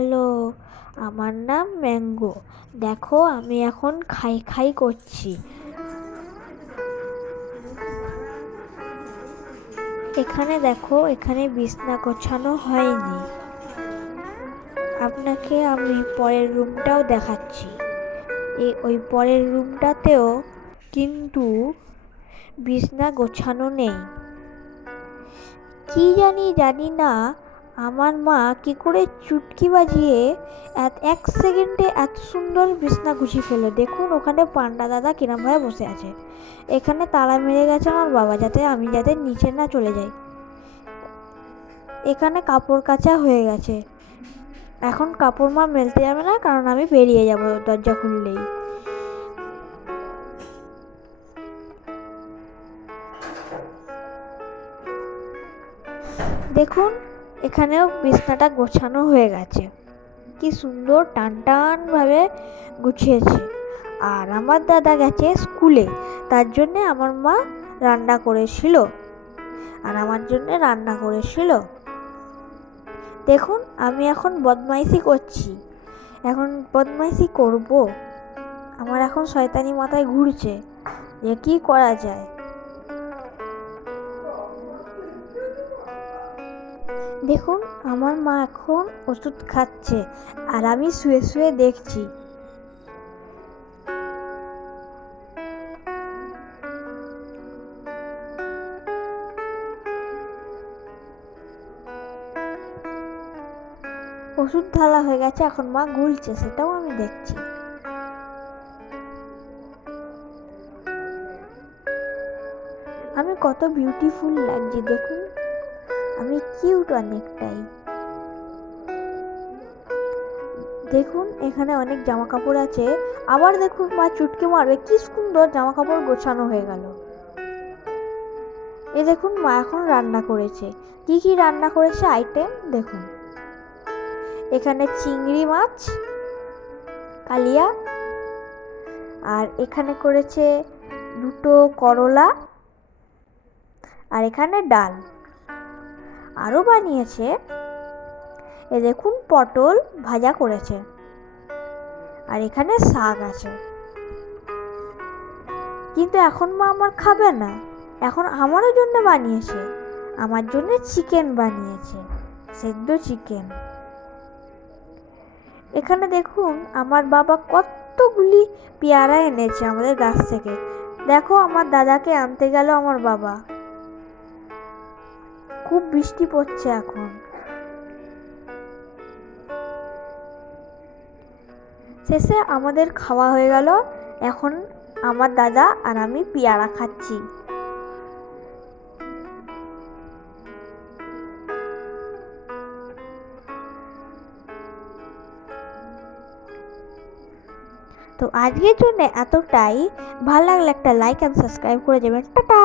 Hello, আমার নাম mango. দেখো আমি এখন খাই খাই করছি। এখানে দেখো, এখানে বিছনা গোছানো হয়নি। আপনাকে আমি পরের রুমটাও দেখাচ্ছি। ওই পরের রুমটাতেও কিন্তু বিছনা গোছানো নেই। কি জানি না আমার মা কি করে চুটকি বাজিয়ে এক সেকেন্ডে এত সুন্দর বিছনা গুছিয়ে ফেলে। দেখুন ওখানে পান্ডা দাদা কিরম ভাবে বসে আছে। এখানে তালা মেরে গেছে আমার বাবা, যাতে নিচে না চলে যাই। এখানে কাপড় কাচা হয়ে গেছে। এখন কাপড় মা মেলতে যাবে না, কারণ আমি বেরিয়ে যাব দরজা খুললেই। দেখুন এখানেও বিছনাটা গোছানো হয়ে গেছে। কি সুন্দর টান টান ভাবে গুছিয়েছে। আর আমার দাদা গেছে স্কুলে, তার জন্যে আমার মা রান্না করেছিল আর আমার জন্য রান্না করেছিল। দেখুন আমি এখন বদমাইশি করছি। এখন বদমাইশি করব, আমার এখন শয়তানি মাথায় ঘুরছে যে কি করা যায়। দেখুন আমার মা এখন ওষুধ খাচ্ছে আর আমি শুয়ে শুয়ে দেখছি। ওষুধ ঢালা হয়ে গেছে, এখন মা গুলছে, সেটাও আমি দেখছি। আমি কত বিউটিফুল লাগছে দেখুন, আমি কিউট অনেকটাই। দেখুন এখানে অনেক জামা কাপড় আছে। আবার দেখুন মা চুটকি মারবে, কি সুন্দর জামা কাপড় গোছানো হয়ে গেল। দেখুন মা এখন রান্না করেছে। কি কি রান্না করেছে আইটেম দেখুন। এখানে চিংড়ি মাছ কালিয়া, আর এখানে করেছে দুটো করলা, আর এখানে ডাল। আরও বানিয়েছে, দেখুন পটল ভাজা করেছে, আর এখানে শাক আছে। কিন্তু এখন মা আমার খাবে না, এখন আমারও জন্য বানিয়েছে। আমার জন্য চিকেন বানিয়েছে, সেদ্ধ চিকেন। এখানে দেখুন আমার বাবা কতগুলি পেয়ারা এনেছে আমাদের গাছ থেকে। দেখো আমার দাদাকে আনতে গেল আমার বাবা। খুব বৃষ্টি পড়ছে এখন। শেষে আমাদের খাওয়া হয়ে গেল। এখন আমার দাদা আর আমি পেয়ারা খাচ্ছি। তো আজকের জন্য এতটাই। ভালো লাগলে একটা লাইক অ্যান্ড সাবস্ক্রাইব করে যাবেন। টাটা।